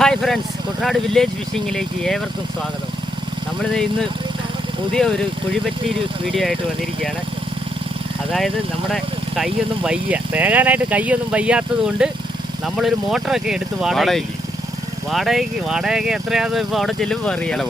Hi friends. Kuttanad village ഫിഷിങ്ങിലേക്ക് ഏവർക്കും സ്വാഗതം. നമ്മൾ ഇന്ന് പുതിയ ഒരു കുഴിപറ്റിയൊരു വീഡിയോ ആയിട്ട് വന്നിരിക്കുകയാണ്. അതായത് നമ്മുടെ കൈയൊന്നും വയ്യ. തേകാനായിട്ട് കൈയൊന്നും വയ്യാത്തത് കൊണ്ട് നമ്മളൊരു മോട്ടറൊക്കെ എടുത്ത് വാടകയ്ക്ക് വാടകയ്ക്ക്. വാടകയ്ക്ക് എത്രയാണെന്ന് ഇപ്പോൾ അവിടെ ചെല്ലുമ്പോൾ അറിയാം.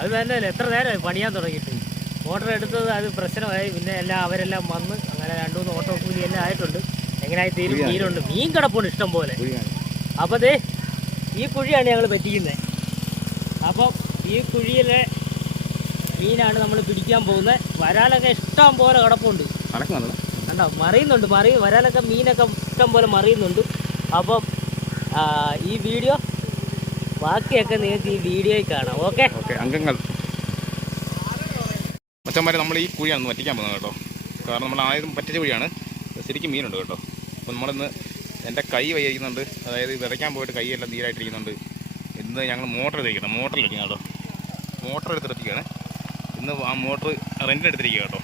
അത് തന്നെയല്ലേ. എത്ര നേരമായി പണിയാൻ തുടങ്ങിയിട്ട്? മോട്ടർ എടുത്തത് അത് പ്രശ്നമായി. പിന്നെ എല്ലാം അവരെല്ലാം വന്ന് അങ്ങനെ രണ്ടു മൂന്ന് ഓട്ടോ കൂലി എല്ലാം ആയിട്ടുണ്ട്. എങ്ങനെയായി തീരും? മീനുണ്ട്. മീൻ കിടപ്പുണ്ട് ഇഷ്ടം പോലെ. അപ്പോൾ ഈ കുഴിയാണ് ഞങ്ങൾ പറ്റിക്കുന്നത്. അപ്പം ഈ കുഴിയിലെ മീനാണ് നമ്മൾ പിടിക്കാൻ പോകുന്നത്. വരാലൊക്കെ ഇഷ്ടം പോലെ കിടപ്പുണ്ട്. കണ്ടോ? മറിയുന്നുണ്ട് മറി വരാലൊക്കെ മീനൊക്കെ ഇഷ്ടം പോലെ മറിയുന്നുണ്ട്. അപ്പം ഈ വീഡിയോ ബാക്കിയൊക്കെ നിങ്ങൾക്ക് ഈ വീഡിയോയിൽ കാണാം. ഓക്കെ? ഓക്കെ അംഗങ്ങൾ. മച്ചന്മാരെ നമ്മൾ ഈ കുഴിയാണ് പറ്റിക്കാൻ പോകുന്നത് കേട്ടോ. കാരണം നമ്മൾ ആയിരം പറ്റിച്ച കുഴിയാണ്. ശരിക്കും മീനുണ്ട് കേട്ടോ. അപ്പോൾ നമ്മളിന്ന് എന്റെ കൈ വയ്യിരിക്കുന്നുണ്ട് അതായത് വിതയ്ക്കാൻ പോയിട്ട് കൈയെല്ലാം നീരായിട്ടിരിക്കുന്നുണ്ട്. ഇന്ന് ഞങ്ങൾ മോട്ടർ മോട്ടറിൽ വെക്കുന്നത് കേട്ടോ. മോട്ടർ എടുത്തെടുത്തിരിക്കുകയാണ് ഇന്ന് ആ മോട്ടർ റെന്റിനെടുത്തിരിക്കുക കേട്ടോ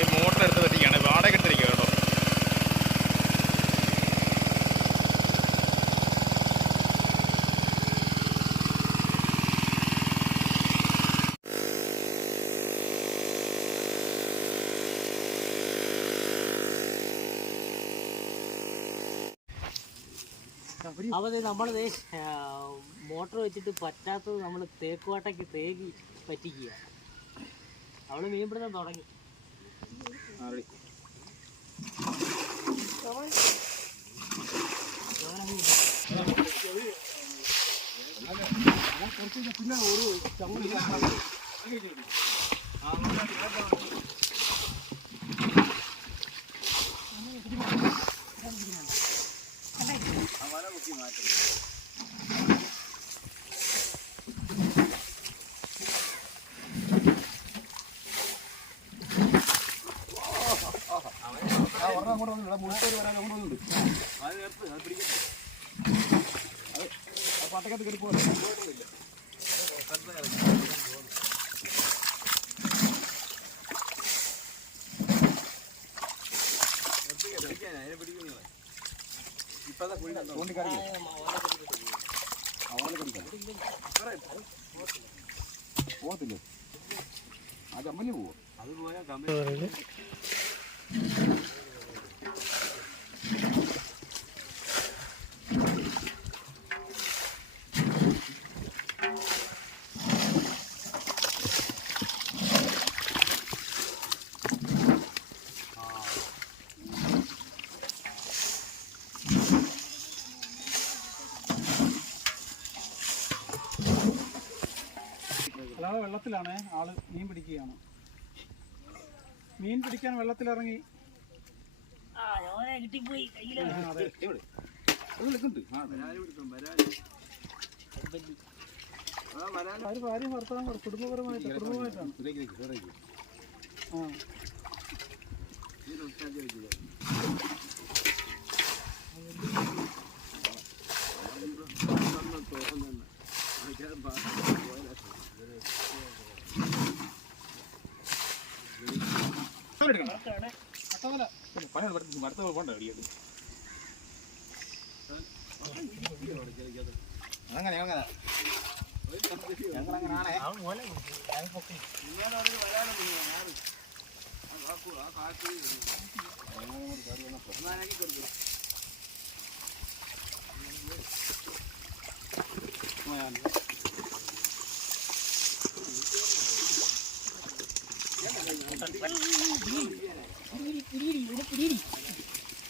ഈ മോട്ടർ എടുത്ത് വെച്ചിരിക്കുകയാണ് വാടക എടുത്തിരിക്കുക കേട്ടോ അപ്പോൾ നമ്മൾ മോട്ടർ വെച്ചിട്ട് പറ്റാത്തത് നമ്മൾ തേക്കുവാട്ടയ്ക്ക് തേകി പറ്റിക്കുക. അവൾ മീൻപിടുത്തം തുടങ്ങി. മാറ്റി മാറ്റുന്നു പട്ടക്കത്ത് കയറി പോകുന്നില്ല പോകത്തില്ലേ ആ ചമ്മലി പോവോ അല്ലാതെ വെള്ളത്തിലാണ് ആൾ മീൻ പിടിക്കുകയാണ്. മീൻ പിടിക്കാൻ വെള്ളത്തിലിറങ്ങി. കിട്ടിപ്പോയി കയ്യിൽ ആ, അതെ. അവർ ഭാര്യ ഭർത്താവും കൂടെ കുടുംബപരമായിട്ട് കുടുംബമായിട്ടാണ് ആ. അടുത്ത പോകണ്ട അടിയത് അങ്ങനെ അങ്ങനെ ഞങ്ങളങ്ങനാണേ അവൻ പോലെ അത് പൊക്കി.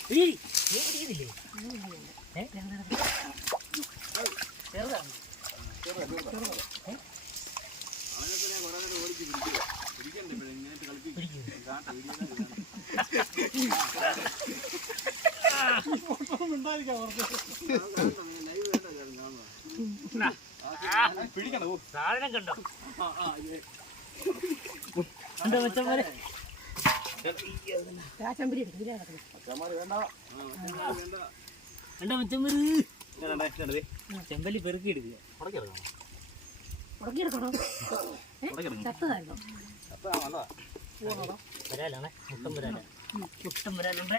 പിടിയിരി. നീ പിടിക്കുന്നില്ലേ? ഏ? ചെറുതാണ്. ഒന്നും ഉണ്ടായിരിക്കാം അവർക്ക് പിടിക്കണോ സാധനം കണ്ടോ കണ്ടോ മച്ചന്മാര് ചെമ്പല്ലി പെറുക്കി എടുക്കുക വരാലാണേ മുട്ടം വരാല മുട്ടം വരാലുണ്ട്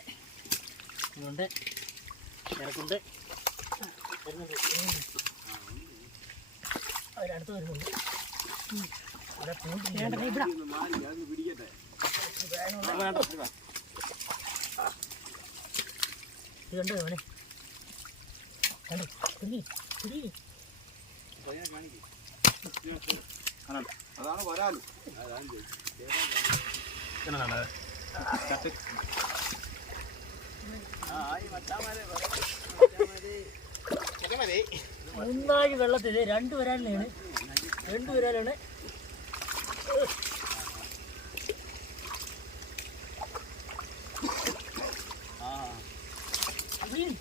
ഇതുണ്ട് ഇറക്കുണ്ട് അവരടുത്ത് വരുന്നുണ്ട് ഇവിടെ പൂണ്ടില്ല. ഇവിടെ. ഇത് രണ്ടു മോനെ രണ്ടു വരാനാണ് പിടി അതാണ് വെള്ളത്തിൽ രണ്ട് വരാലാണ് രണ്ട് വരാലാണ്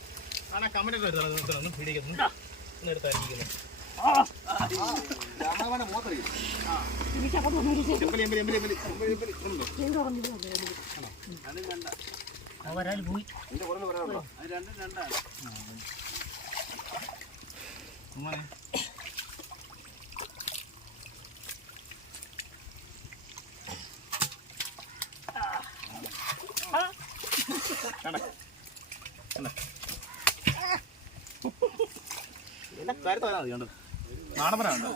ആണാ കമന്റ് എടുത്തു പോയി നാടമ്പനാണ്ടോ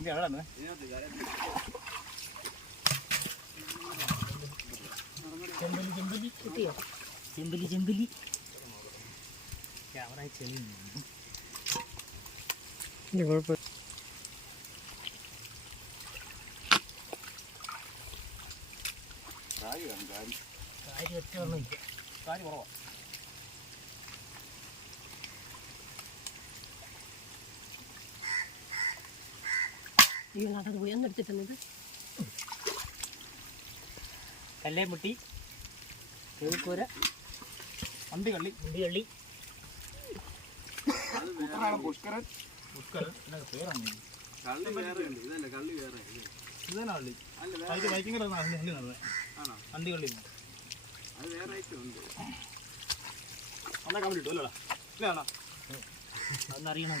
ഇത് എവിടെ ചെമ്പലി ചെമ്പലി കിട്ടിയോ? ചെമ്പലി ചെമ്പലി ക്യാമറ ചെളി കാര്യം ഒറ്റ ഒന്നും കാര്യം കുറവാ. ഈ നാട്ടത് പോയി എന്നെടുത്തിട്ടുള്ളത് കല്ലേ മുട്ടി. കോഴിക്കോര അന്തികള്ളി മുണ്ടികള്ളി പുഷ്കരൻ. പുഷ്കരൻ. എന്നൊക്കെ പേരാണ് ഇതന്നെ വള്ളി അത് വൈക്കിങ്ങനെ അണ്ടി നടന്നത് അന്തികള്ളി അന്നാ കമ്പനി കിട്ടും അല്ലടാ ഇല്ലാണോ അതൊന്നറിയണം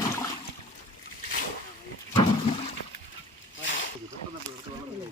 വിത്തിനുണ്ടോ ഇതിൽ?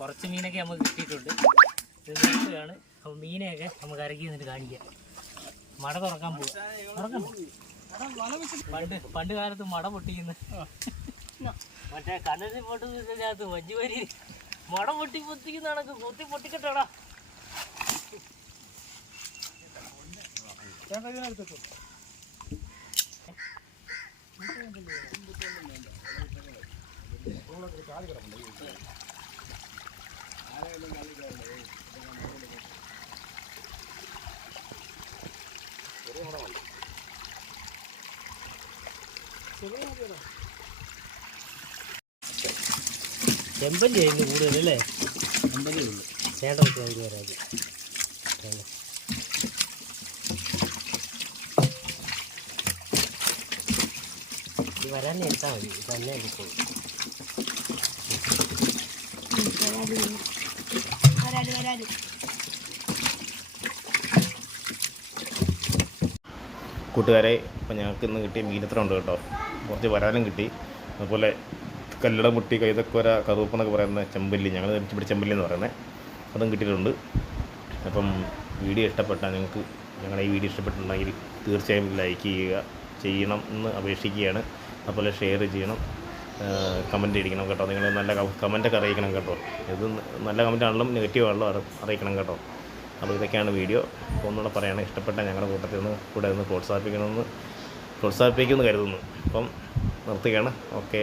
കുറച്ച് മീനൊക്കെ നമുക്ക് കിട്ടിയിട്ടുണ്ട്. ഇത് നോക്കുകയാണ് അപ്പോൾ മീനെയൊക്കെ നമുക്ക് ഇറക്കി എന്നിട്ട് കാണിക്കാം. മട തുറക്കാൻ പോകും പണ്ട് പണ്ട് കാലത്ത് മട പൊട്ടിക്കുന്നു. മറ്റേ കണ്ണൂരിൽ പൊട്ടുന്നതിനകത്ത് വഞ്ചിവരി മട പൊട്ടി പൊത്തിക്കുന്ന കണക്ക് കുത്തി പൊട്ടിക്കട്ടടാ. ചെമ്പല്ലി അതിന് കൂടുതലല്ലേ ചെമ്പല്ലി ഉള്ളു. ചേട്ടനൊക്കെ അതിന് വരാതി വരാൻ എടുത്താൽ മതി. തന്നെ എടുക്കുള്ളൂ. വരാൽ വരാൽ കൂട്ടുകാരെ ഇപ്പം ഞങ്ങൾക്ക് ഇന്ന് കിട്ടിയ മീനത്ര ഉണ്ട് കേട്ടോ. കുറച്ച് വരാനും കിട്ടി. അതുപോലെ കല്ലട മുട്ടി കൈതക്കോര കറുപ്പ് പറയുന്ന ചെമ്പല്ലി ഞങ്ങൾ ഇവിടെ ചെമ്പല്ലി എന്ന് പറയുന്നത് അതും കിട്ടിയിട്ടുണ്ട്. അപ്പം വീഡിയോ ഇഷ്ടപ്പെട്ടാൽ നിങ്ങൾക്ക് ഞങ്ങളുടെ ഈ വീഡിയോ ഇഷ്ടപ്പെട്ടിട്ടുണ്ടെങ്കിൽ തീർച്ചയായും ലൈക്ക് ചെയ്യുക ചെയ്യണം എന്ന് അപേക്ഷിക്കുകയാണ്. അതുപോലെ ഷെയർ ചെയ്യണം. കമന്റ് ഇരിക്കണം കേട്ടോ. നിങ്ങൾ നല്ല കമന്റൊക്കെ അറിയിക്കണം കേട്ടോ. ഇത് നല്ല കമന്റ് ആണെങ്കിലും നെഗറ്റീവ് ആണെങ്കിലും അറിയിക്കണം കേട്ടോ. അപ്പോൾ ഇതൊക്കെയാണ് വീഡിയോ അപ്പോൾ ഒന്നുകൂടെ പറയുകയാണ് ഇഷ്ടപ്പെട്ട ഞങ്ങളുടെ കൂട്ടത്തിൽ നിന്ന് കൂടെ നിന്ന് പ്രോത്സാഹിപ്പിക്കണമെന്ന് പ്രോത്സാഹിപ്പിക്കുമെന്ന് കരുതുന്നു. അപ്പം നിർത്തുകയാണ്. ഓക്കെ